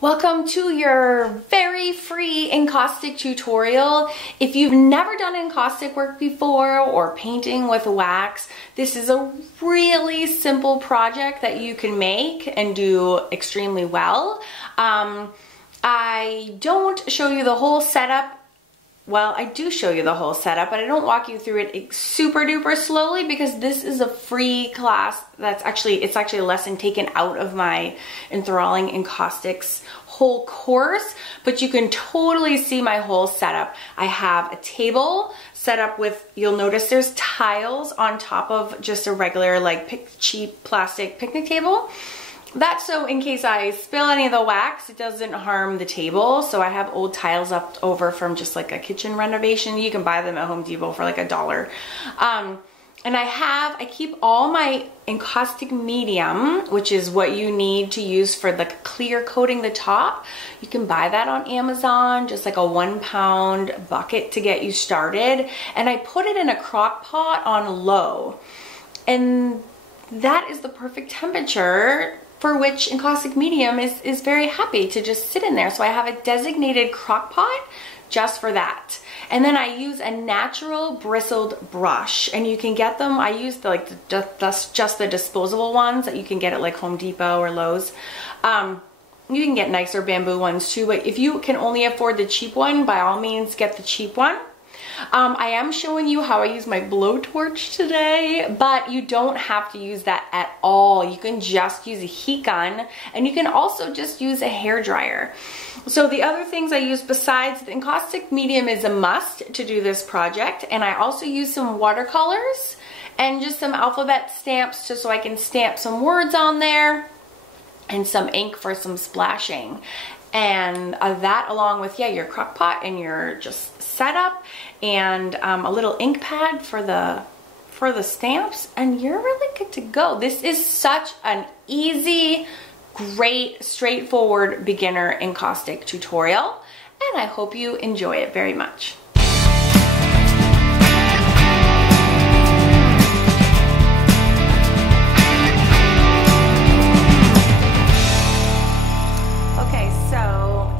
Welcome to your very free encaustic tutorial. If you've never done encaustic work before or painting with wax, this is a really simple project that you can make and do extremely well. I don't show you the whole setup. Well, I do show you the whole setup, but I don't walk you through it super duper slowly because this is a free class. It's actually a lesson taken out of my Enthralling Encaustics whole course, but you can totally see my whole setup. I have a table set up with, you'll notice there's tiles on top of just a regular cheap plastic picnic table. That's so in case I spill any of the wax, it doesn't harm the table. So I have old tiles left over from just like a kitchen renovation. You can buy them at Home Depot for like $1. And I keep all my encaustic medium, which is what you need to use for the clear coating the top. You can buy that on Amazon, just like a 1 pound bucket to get you started. And I put it in a crock pot on low. And that is the perfect temperature for which encaustic medium is very happy to just sit in there. So I have a designated crock pot just for that. And then I use a natural bristled brush, and you can get them. I use just the disposable ones that you can get at like Home Depot or Lowe's. You can get nicer bamboo ones too, but if you can only afford the cheap one, by all means get the cheap one. I am showing you how I use my blowtorch today, but you don't have to use that at all. You can just use a heat gun, and you can also just use a hair dryer. So the other things I use besides the encaustic medium is a must to do this project, and I also use some watercolors and just some alphabet stamps just so I can stamp some words on there, and some ink for some splashing. And that along with your crock pot and your just setup and a little ink pad for the stamps, and you're really good to go. This is such an easy, great, straightforward beginner encaustic tutorial, and I hope you enjoy it very much.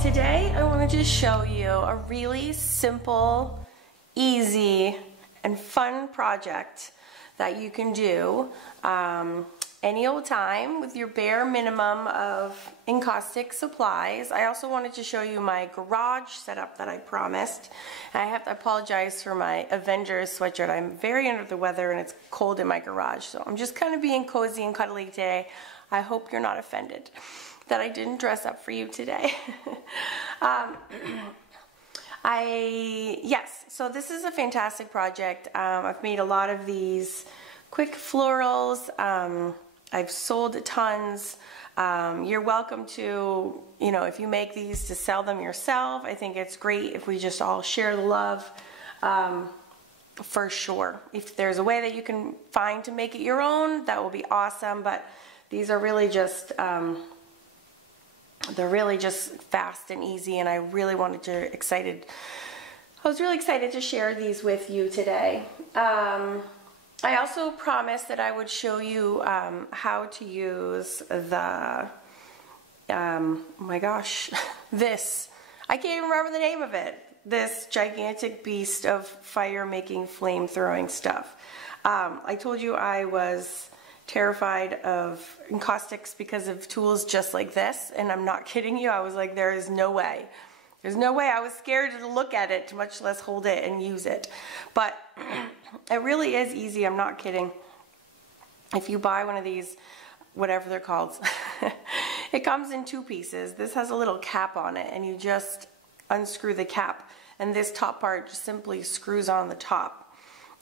Today I wanted to show you a really simple, easy, and fun project that you can do any old time with your bare minimum of encaustic supplies. I also wanted to show you my garage setup that I promised. And I have to apologize for my Avengers sweatshirt. I'm very under the weather and it's cold in my garage, so I'm just kind of being cozy and cuddly today. I hope you're not offended that I didn't dress up for you today. Yes, so this is a fantastic project. I've made a lot of these quick florals. I've sold tons. You're welcome to, if you make these, to sell them yourself. I think it's great if we just all share the love, for sure. If there's a way that you can find to make it your own, that will be awesome. But these are really just, they're really just fast and easy, and I was really excited to share these with you today. I also promised that I would show you how to use the, oh my gosh, this, I can't even remember the name of it, this gigantic beast of fire-making, flame-throwing stuff. I told you I was terrified of encaustics because of tools just like this, and I'm not kidding you. I was like, there is no way. There's no way. I was scared to look at it, much less hold it and use it. But it really is easy. I'm not kidding. If you buy one of these, whatever they're called, it comes in 2 pieces. This has a little cap on it, and you just unscrew the cap, and this top part just simply screws on the top.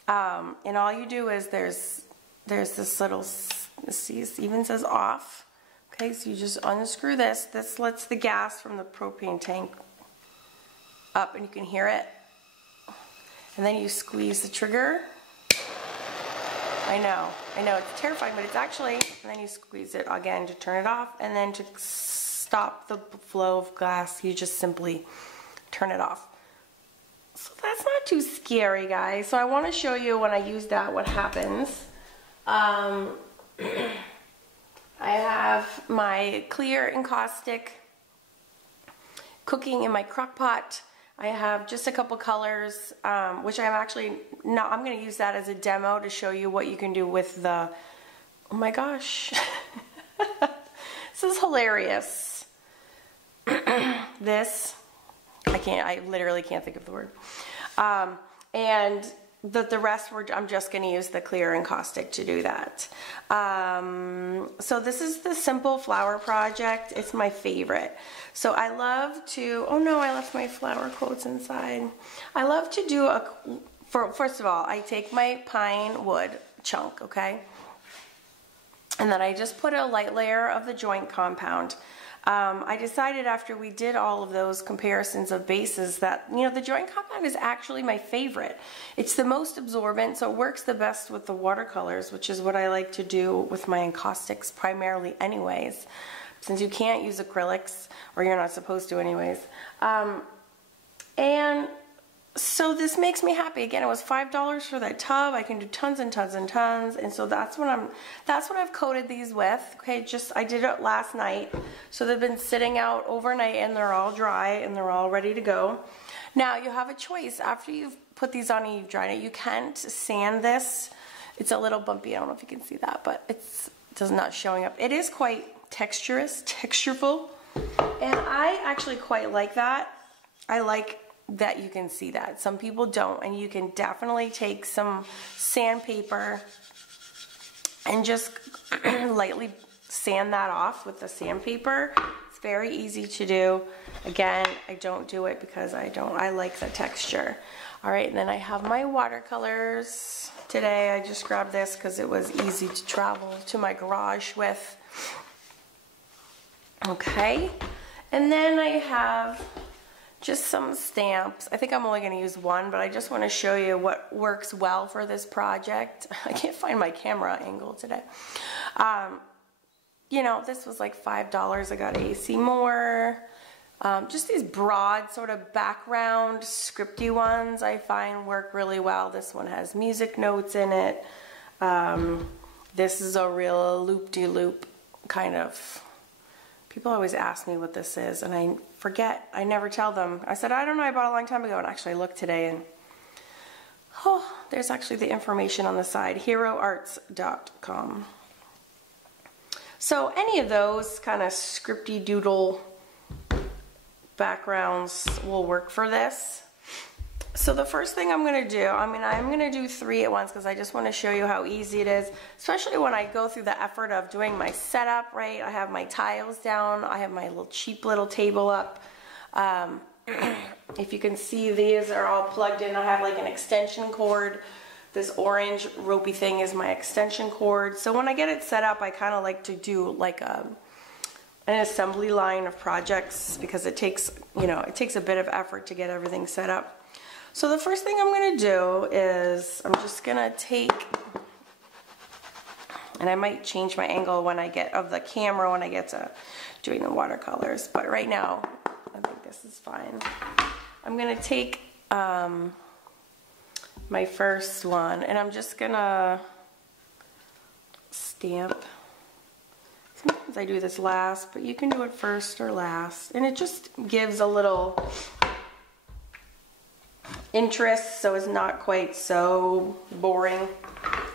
And all you do is there's this little, see, it even says off. Okay, so you just unscrew this. This lets the gas from the propane tank up, and you can hear it. And then you squeeze the trigger. I know, it's terrifying, but it's actually, and then you squeeze it again to turn it off, and then to stop the flow of gas, you just simply turn it off. So that's not too scary, guys. So I want to show you when I use that what happens. I have my clear encaustic cooking in my crock pot. I have just a couple colors, which I'm actually not, I'm going to use that as a demo to show you what you can do with the, oh my gosh, this is hilarious. This, I literally can't think of the word. And the rest, I'm just going to use the clear encaustic to do that. So this is the simple flower project. It's my favorite. So I love to, oh no, I left my flower quotes inside. I love to do first of all, I take my pine wood chunk, okay? And then I just put a light layer of the joint compound. I decided after we did all of those comparisons of bases that, you know, the joint compound is actually my favorite. It's the most absorbent, so it works the best with the watercolors, which is what I like to do with my encaustics primarily anyways, since you can't use acrylics, or you're not supposed to anyways. And so this makes me happy. Again, it was $5 for that tub. I can do tons and tons and tons, and so that's what I've coated these with. Okay, I did it last night, so they've been sitting out overnight, and they're all dry, and they're all ready to go. Now you have a choice after you've put these on and you've dried it. You can't sand this. It's a little bumpy. I don't know if you can see that, but it's not showing up. It is quite textureful, and I actually quite like that. I like that you can see that. Some people don't, and you can definitely take some sandpaper and just lightly sand that off with the sandpaper. It's very easy to do. Again, I don't do it because I like the texture. All right, and then I have my watercolors. Today I just grabbed this because it was easy to travel to my garage with. Okay, and then I have just some stamps. I think I'm only going to use one, but I just want to show you what works well for this project. I can't find my camera angle today. You know, this was like $5. I got AC Moore. Just these broad sort of background scripty ones I find work really well. This one has music notes in it. This is a real loop-de-loop kind of. People always ask me what this is, and I forget. I never tell them. I said, I don't know, I bought it a long time ago, and actually I looked today, and oh, there's actually the information on the side, heroarts.com. So any of those kind of scripty doodle backgrounds will work for this. So the first thing I'm going to do, I'm going to do 3 at once because I just want to show you how easy it is, especially when I go through the effort of doing my setup, right? I have my tiles down, I have my cheap little table up. If you can see, these are all plugged in. I have like an extension cord. This orange ropey thing is my extension cord. So when I get it set up, I kind of like to do like an assembly line of projects because it takes, you know, it takes a bit of effort to get everything set up. So the first thing I'm going to do is I'm just going to take, and I might change my angle when I get of the camera when I get to doing the watercolors, but right now I think this is fine. I'm going to take my first one, and I'm just going to stamp. Sometimes I do this last, but you can do it first or last, and it just gives a little interest, so it's not quite so boring.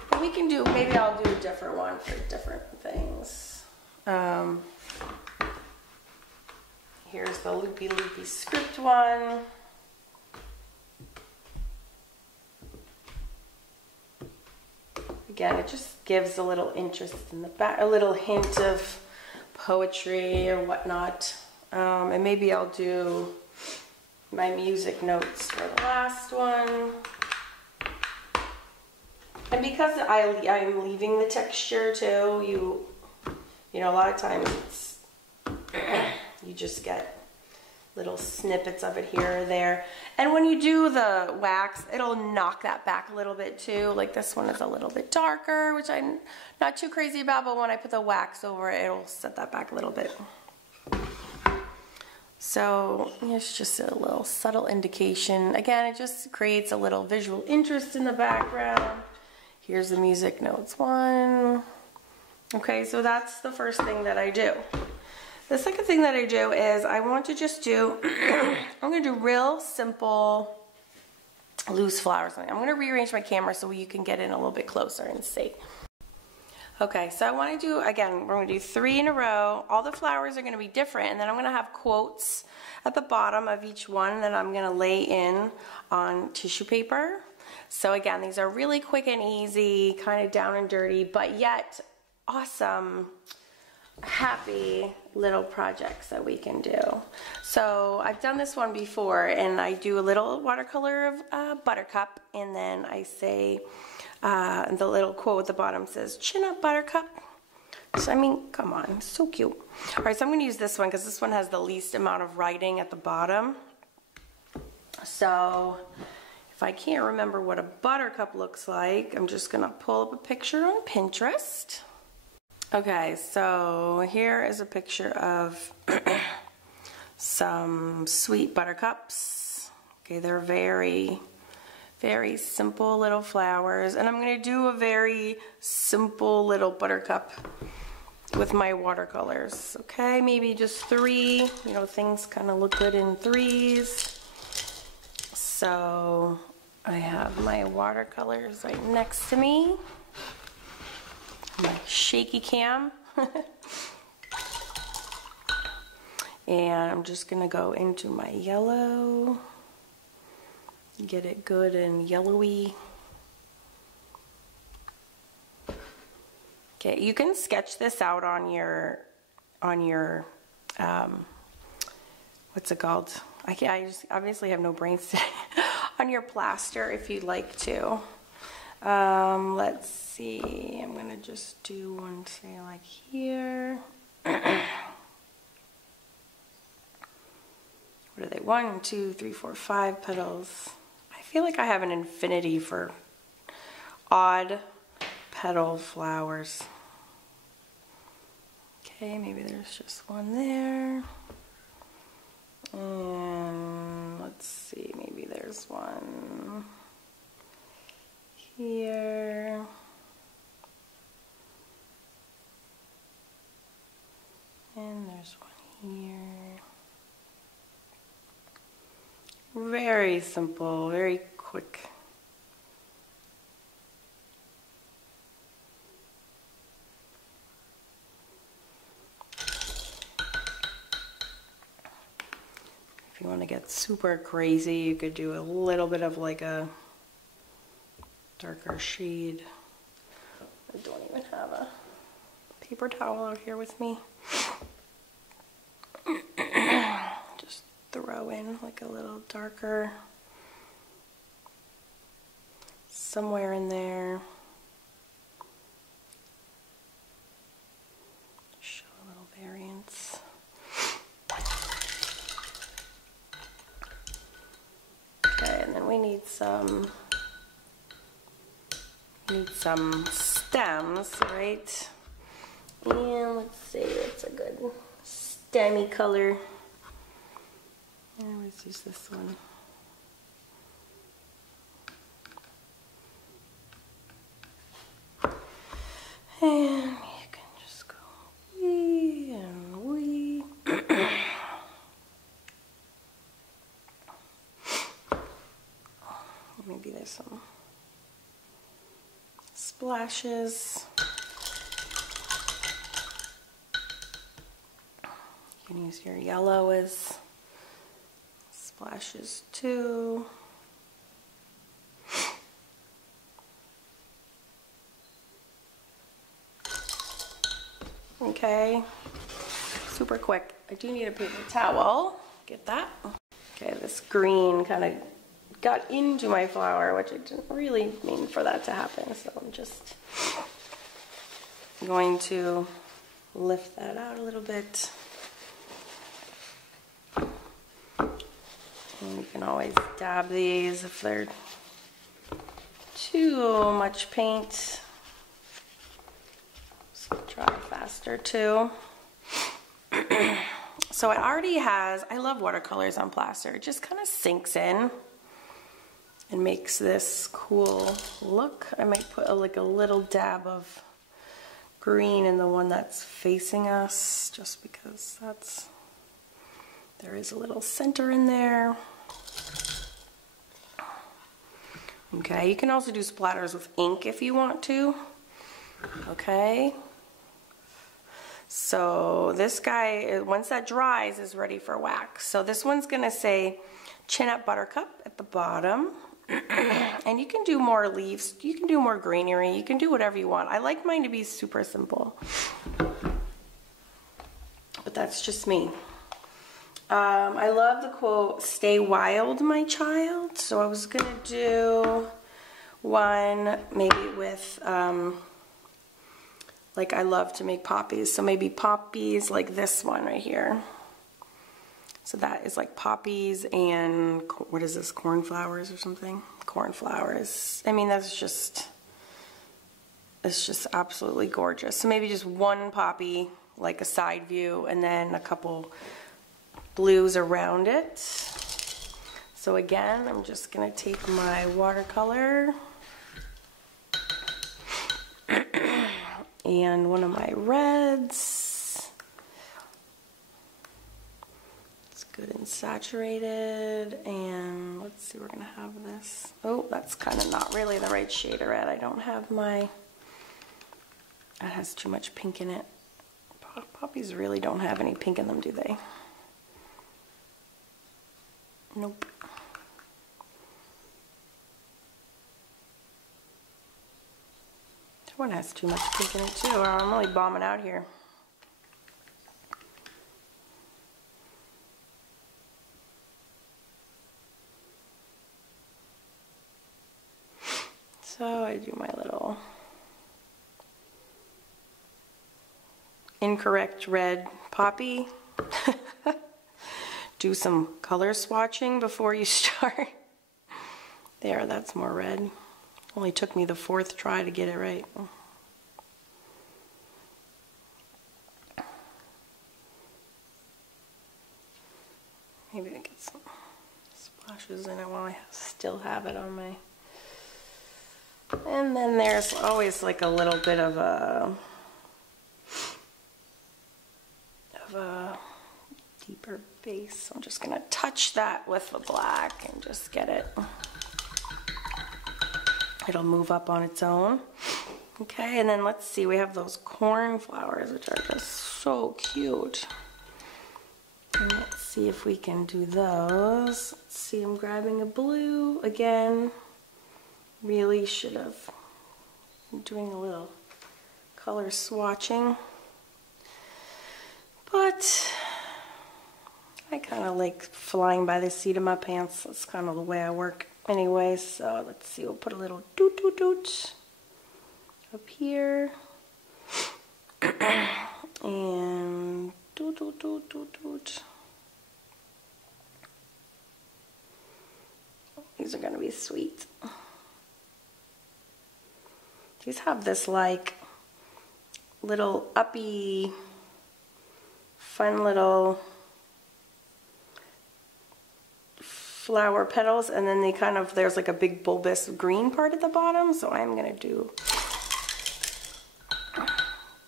But we can do, maybe I'll do a different one for different things. Here's the loopy script one. Again, it just gives a little interest in the back, a little hint of poetry or whatnot. And maybe I'll do my music notes for the last one. And because I'm leaving the texture too, you know, a lot of times it's, you just get little snippets of it here or there. And when you do the wax, it'll knock that back a little bit too. Like this one is a little bit darker, which I'm not too crazy about, but when I put the wax over it, it'll set that back a little bit. So it's just a little subtle indication. Again, it just creates a little visual interest in the background. Here's the music notes one. Okay, so that's the first thing that I do. The second thing that I do is I want to just do, I'm going to do real simple loose flowers. I'm going to rearrange my camera so you can get in a little bit closer and see. Okay, so I want to do, again, we're going to do 3 in a row. All the flowers are going to be different, and then I'm going to have quotes at the bottom of each one that I'm going to lay in on tissue paper. So again, these are really quick and easy, kind of down and dirty, but yet awesome, happy little projects that we can do. So I've done this one before, and I do a little watercolor of Buttercup, and then I say, the little quote at the bottom says, "Chin up, Buttercup." So I mean, come on, so cute. All right, so I'm going to use this one because this one has the least amount of writing at the bottom. So if I can't remember what a buttercup looks like, I'm just going to pull up a picture on Pinterest. Okay, so here is a picture of some sweet buttercups. Okay, they're very, very simple little flowers, and I'm going to do a very simple little buttercup with my watercolors. Okay, maybe just 3. You know, things kind of look good in 3s. So I have my watercolors right next to me. My shaky cam. And I'm just gonna go into my yellow, get it good and yellowy. Okay, you can sketch this out on your what's it called? I just obviously have no brains today. On your plaster if you'd like to. Let's see, I'm gonna just do one, say like here. What are they? 1, 2, 3, 4, 5 petals. I feel like I have an infinity for odd petal flowers. Okay, maybe there's just one there. And let's see, maybe there's one here. And there's one here. Very simple, very quick. If you want to get super crazy, you could do a little bit of like a darker shade. I don't even have a paper towel out here with me. Just throw in like a little darker somewhere in there. Show a little variance. Okay, and then we need some stems, right? And let's see, what's a good stemmy color? And let's use this one. And you can just go wee and wee. Maybe there's some splashes. You can use your yellow as splashes too. Okay, super quick. I do need a paper towel. Get that. Okay, this green kind of got into my flower, which I didn't really mean for that to happen, so I'm just going to lift that out a little bit. And you can always dab these if they're too much paint. So dry faster too. So it already has, I love watercolors on plaster. It just kind of sinks in and makes this cool look. I might put like a little dab of green in the one that's facing us, just because there is a little center in there. Okay, you can also do splatters with ink if you want to. Okay. So this guy, once that dries, is ready for wax. So this one's gonna say Chin Up Buttercup at the bottom. And you can do more leaves, you can do more greenery, you can do whatever you want. I like mine to be super simple. But that's just me. I love the quote, "Stay wild, my child." So I was gonna do one maybe with, like I love to make poppies. So maybe poppies like this one right here. So that is like poppies and, what is this, cornflowers or something? Cornflowers. I mean, that's just, it's just absolutely gorgeous. So maybe just one poppy, like a side view, and then a couple blues around it. So again, I'm just gonna take my watercolor and one of my reds. It's good and saturated, and let's see, we're gonna have this. Oh, that's kind of not really the right shade of red. I don't have my, that has too much pink in it. Poppies really don't have any pink in them, do they? Nope. That one has too much pink in it too. I'm really bombing out here. So I do my little incorrect red poppy. Do some color swatching before you start. There, that's more red. Only took me the 4th try to get it right. Maybe I get some splashes in it while I still have it on my... And then there's always like a little bit of a deeper base. So I'm just gonna touch that with the black and just get it. It'll move up on its own. Okay, and then let's see, we have those cornflowers, which are just so cute. And let's see if we can do those. Let's see, I'm grabbing a blue again. Really should have been doing a little color swatching. But I kind of like flying by the seat of my pants. That's kind of the way I work anyway. So let's see, we'll put a little doot doot doot up here. And doot doot doot doot doot. These are going to be sweet. These have this like little uppy, fun little flower petals, and then they kind of, there's like a big bulbous green part at the bottom, so I'm gonna do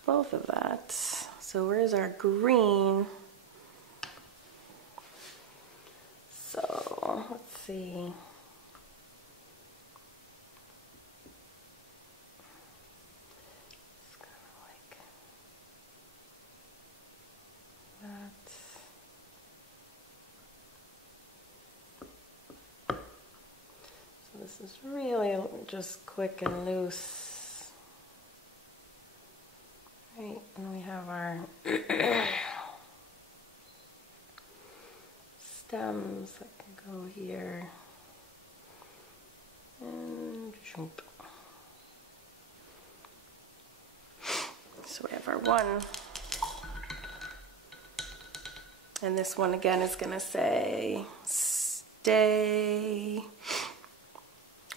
both of that. So where's our green? So let's see. It's kind of like that. So this is really just quick and loose. Right, and we have our stems that can go here. And jump. So we have our one. And this one again is gonna say, "Stay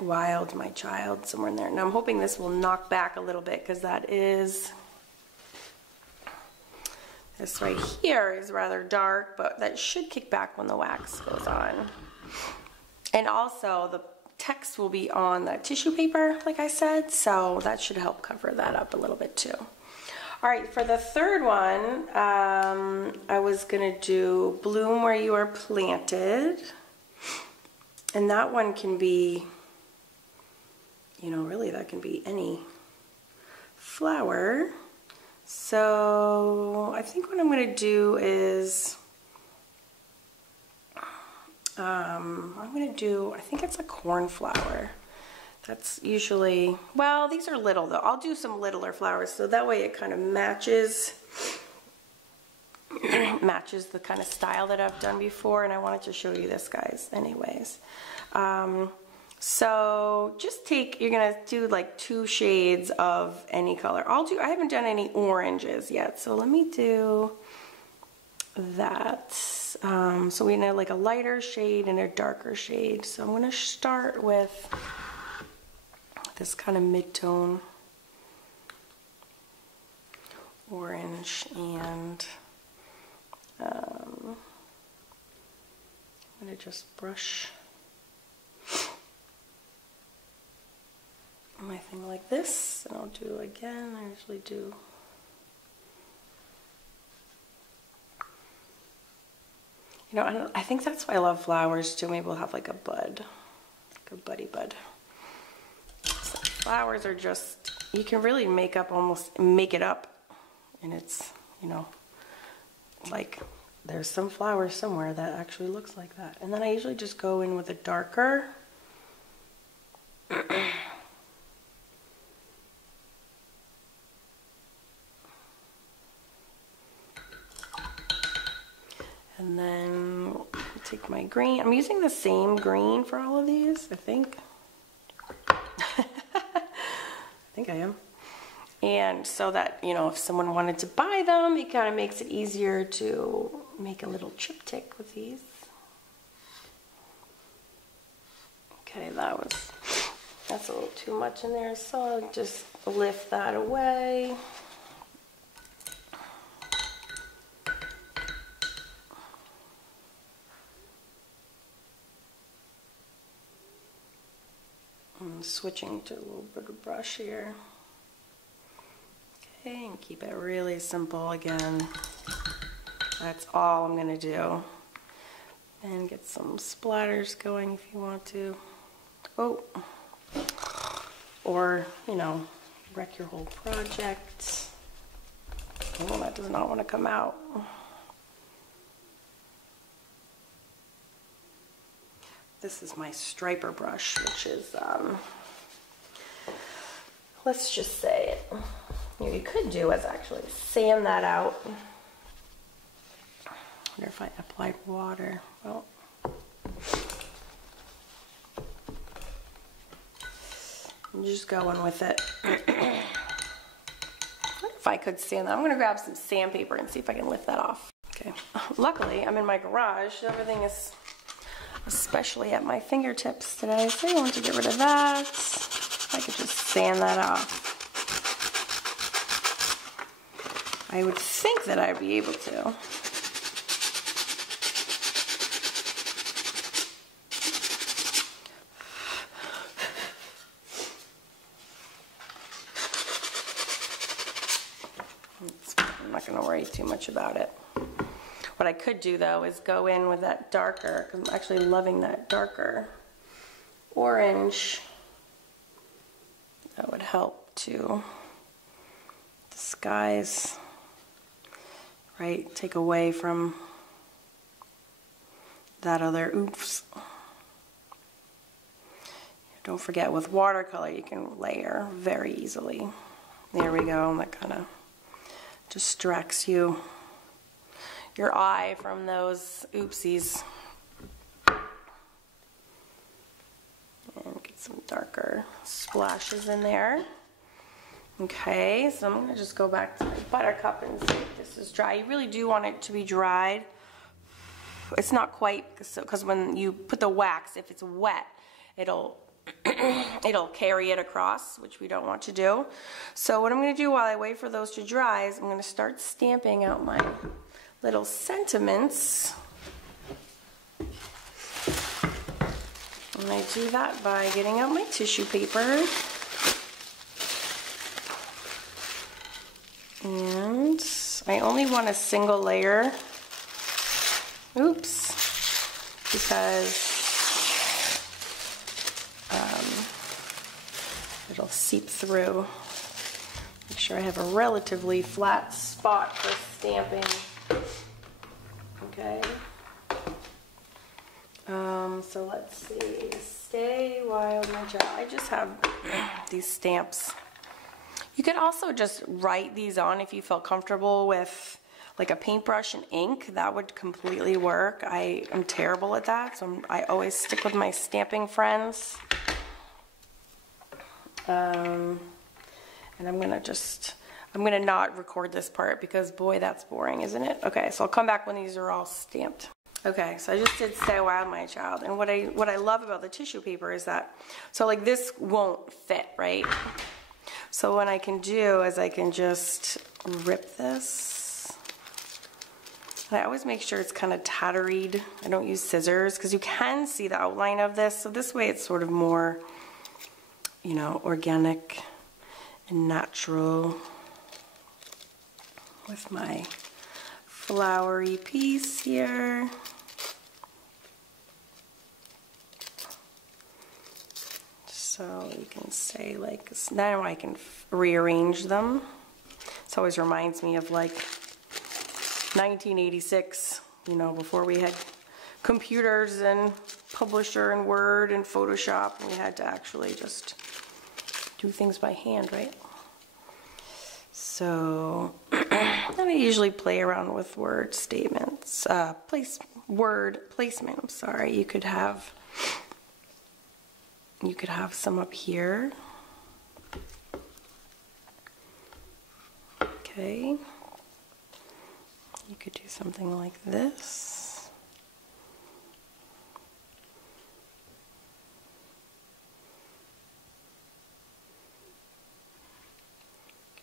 wild, my child," somewhere in there. Now I'm hoping this will knock back a little bit, because that is, this right here is rather dark, but that should kick back when the wax goes on. And also the text will be on the tissue paper, like I said, so that should help cover that up a little bit too. All right, for the third one, I was gonna do Bloom Where You Are Planted. And that one can be, you know, really that can be any flower. So I think what I'm gonna do is, I think it's a cornflower. That's usually, well, these are little though. I'll do some littler flowers so that way it kind of matches the kind of style that I've done before, and I wanted to show you this, guys, anyways. So just you're gonna do like 2 shades of any color. I haven't done any oranges yet, so let me do that. So we know like a lighter shade and a darker shade. So I'm gonna start with this kind of mid-tone orange, and I'm gonna just brush my thing like this, and I'll do again. I usually do I think that's why I love flowers too. Maybe we'll have like a bud, like a buddy bud. So flowers are just, you can really make it up, and it's, you know, like there's some flower somewhere that actually looks like that. And then I usually just go in with a darker. And then take my green. I'm using the same green for all of these, I think. I think I am. And so that, you know, if someone wanted to buy them, it kind of makes it easier to make a little triptych with these. Okay, that's a little too much in there, so I'll just lift that away. I'm switching to a little bit of brush here. Okay, and keep it really simple again. That's all I'm gonna do. And get some splatters going if you want to. Oh, or, you know, wreck your whole project. Oh, that does not want to come out. This is my striper brush, which is, let's just say it. What you could do is actually sand that out. I wonder if I applied water. Well, I'm just going with it. I wonder if I could sand that. I'm gonna grab some sandpaper and see if I can lift that off. Okay, luckily I'm in my garage, so everything is especially at my fingertips today, so I want to get rid of that. I could just sand that off. I would think that I'd be able to. I'm not going to worry too much about it. What I could do though is go in with that darker, because I'm actually loving that darker orange. That would help to disguise, right? Take away from that other oops. Don't forget, with watercolor you can layer very easily. There we go, and that kind of distracts your eye from those oopsies. And get some darker splashes in there. Okay, so I'm gonna just go back to my buttercup and see if this is dry. You really do want it to be dried. It's not quite, because when you put the wax, if it's wet, it'll carry it across, which we don't want to do. So what I'm going to do while I wait for those to dry is I'm going to start stamping out my little sentiments. And I do that by getting out my tissue paper And I only want a single layer. Oops. Because it'll seep through. Make sure I have a relatively flat spot for stamping. Okay. So let's see. Stay wild, my child. I just have these stamps. You could also just write these on if you felt comfortable with like a paintbrush and ink. That would completely work. I am terrible at that, so I always stick with my stamping friends. And I'm gonna not record this part because boy, that's boring, isn't it? Okay, so I'll come back when these are all stamped. Okay, so I just did Stay Wild, My Child. And what I love about the tissue paper is that, so like this won't fit, right? So what I can do is I can just rip this. I always make sure it's kind of tatteried. I don't use scissors because you can see the outline of this. So this way it's sort of more, you know, organic and natural with my flowery piece here. So you can say like, now I can rearrange them. This always reminds me of like 1986, you know, before we had computers and Publisher and Word and Photoshop, and we had to actually just do things by hand, right? So, and I usually play around with word statements, word placement, I'm sorry. You could have some up here. Okay. You could do something like this.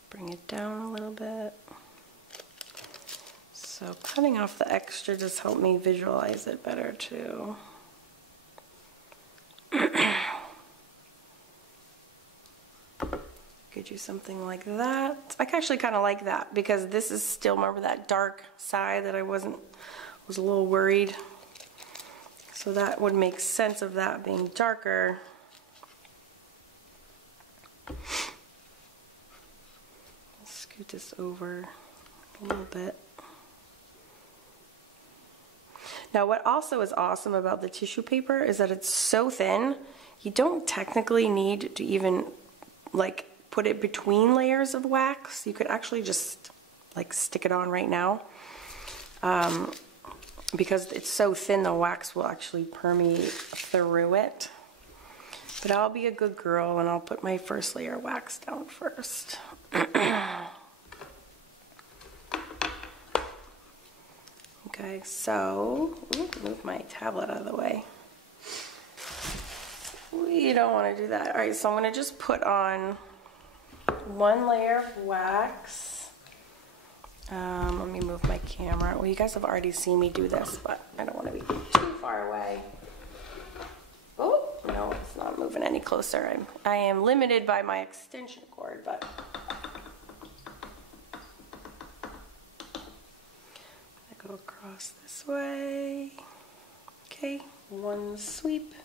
Bring it down a little bit. So cutting off the extra just helped me visualize it better too. Could do something like that. I actually kind of like that because this is still, remember that dark side that I was a little worried. So that would make sense of that being darker. Scoot this over a little bit. Now what also is awesome about the tissue paper is that it's so thin, you don't technically need to even like put it between layers of wax. You could actually just like stick it on right now. Because it's so thin, the wax will actually permeate through it. But I'll be a good girl and I'll put my first layer of wax down first. Okay, so, move my tablet out of the way. We don't want to do that. All right, so I'm going to just put on one layer of wax. Let me move my camera. Well, you guys have already seen me do this, but I don't want to be too far away. Oh, no, it's not moving any closer. I am limited by my extension cord, but I go across this way. Okay, one sweep.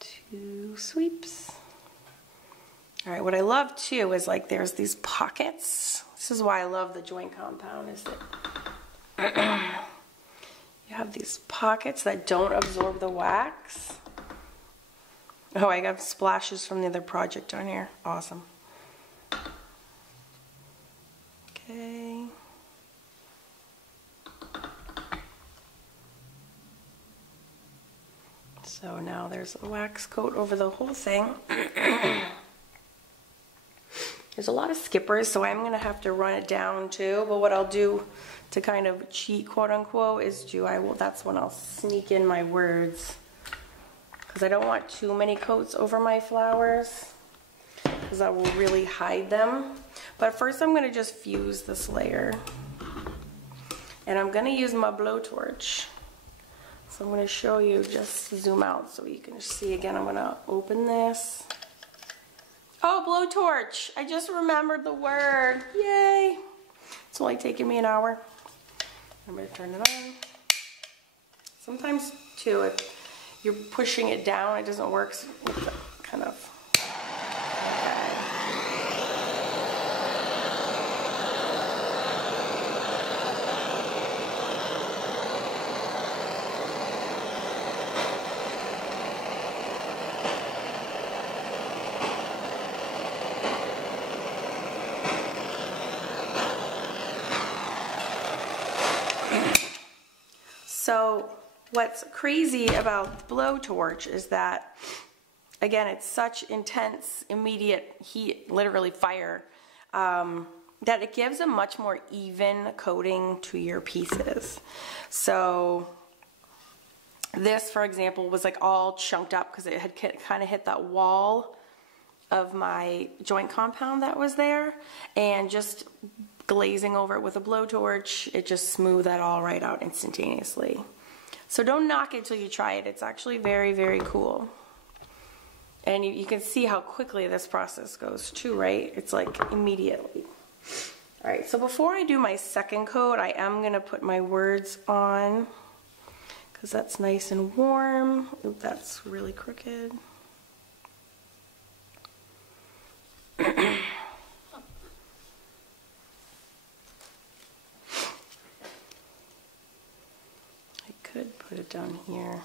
Two sweeps. All right, what I love too is like there's these pockets. This is why I love the joint compound, is that you have these pockets that don't absorb the wax. Oh, I got splashes from the other project down here. Awesome. Okay. So now there's a wax coat over the whole thing. There's a lot of skippers, so I'm going to have to run it down too. But what I'll do to kind of cheat, quote unquote, is that's when I'll sneak in my words. Because I don't want too many coats over my flowers, because that will really hide them. But first I'm going to just fuse this layer. And I'm going to use my blowtorch. So I'm going to show you, just zoom out so you can see again. I'm going to open this. Oh, blowtorch. I just remembered the word. Yay. It's only taken me an hour. I'm going to turn it on. Sometimes, too, if you're pushing it down, it doesn't work. So it's kind of... So what's crazy about blowtorch is that, again, it's such intense, immediate heat, literally fire, that it gives a much more even coating to your pieces. So this, for example, was like all chunked up because it had kind of hit that wall of my joint compound that was there, and just glazing over it with a blowtorch, it just smoothed that all right out instantaneously. So don't knock it till you try it. It's actually very, very cool. And you can see how quickly this process goes too, right? It's like immediately. All right, so before I do my second coat, I am gonna put my words on because that's nice and warm. Oop, that's really crooked. Could put it down here.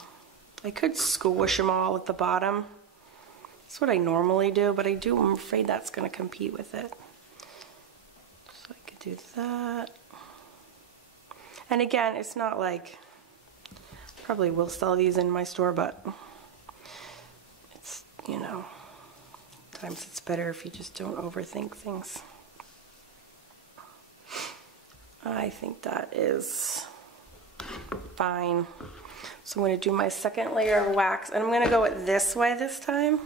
I could squish them all at the bottom. That's what I normally do, but I'm afraid that's going to compete with it. So I could do that. And again, it's not like, I probably will sell these in my store, but it's, you know, sometimes it's better if you just don't overthink things. I think that is fine. So I'm going to do my second layer of wax, and I'm going to go it this way this time.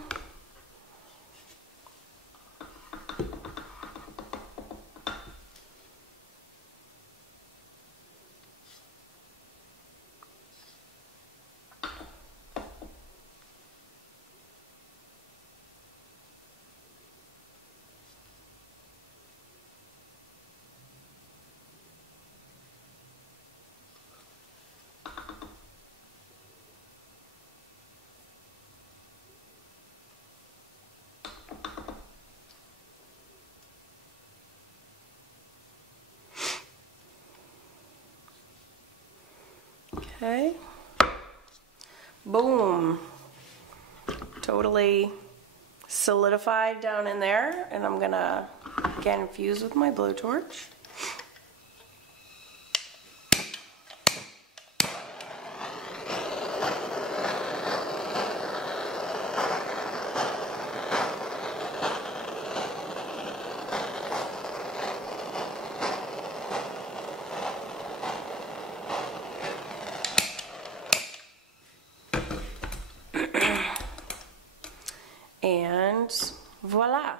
Okay. Boom. Totally solidified down in there, and I'm gonna again infuse with my blowtorch. And voila.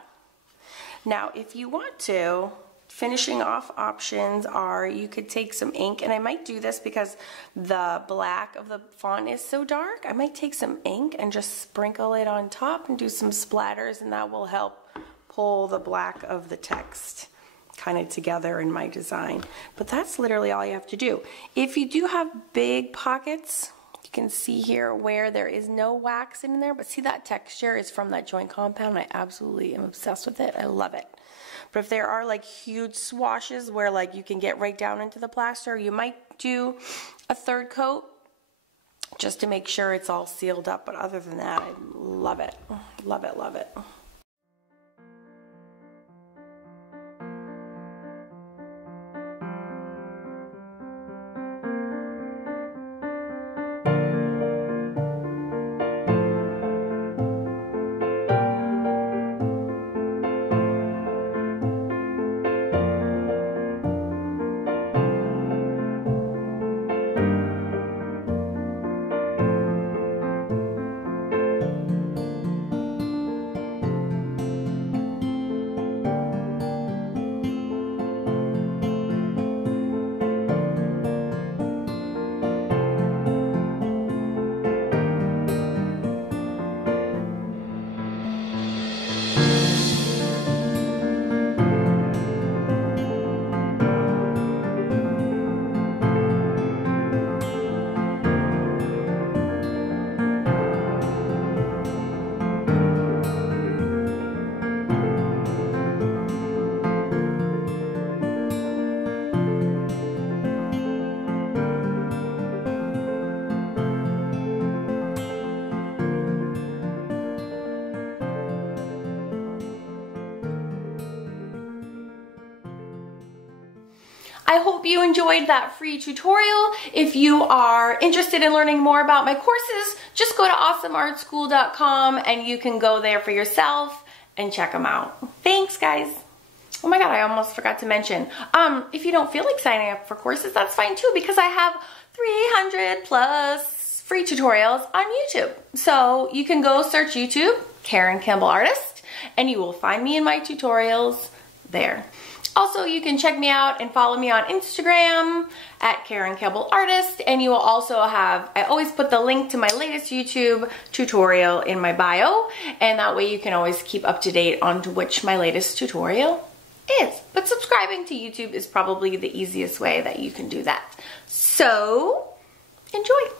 Now, if you want to, finishing off options are you could take some ink, and I might do this because the black of the font is so dark. I might take some ink and just sprinkle it on top and do some splatters, and that will help pull the black of the text kind of together in my design. But that's literally all you have to do. If you do have big pockets, you can see here where there is no wax in there, but see that texture is from that joint compound. I absolutely am obsessed with it. I love it. But if there are like huge swashes where like you can get right down into the plaster, you might do a third coat just to make sure it's all sealed up. But other than that, I love it. Love it, love it. I hope you enjoyed that free tutorial. If you are interested in learning more about my courses, just go to awesomeartschool.com and you can go there for yourself and check them out. Thanks, guys. Oh my God, I almost forgot to mention, if you don't feel like signing up for courses, that's fine too, because I have 300 plus free tutorials on YouTube. So you can go search YouTube, Karen Campbell Artist, and you will find me in my tutorials there. Also, you can check me out and follow me on Instagram at Karen Campbell Artist, and you will also have, I always put the link to my latest YouTube tutorial in my bio, and that way you can always keep up to date on to which my latest tutorial is. But subscribing to YouTube is probably the easiest way that you can do that. So, enjoy!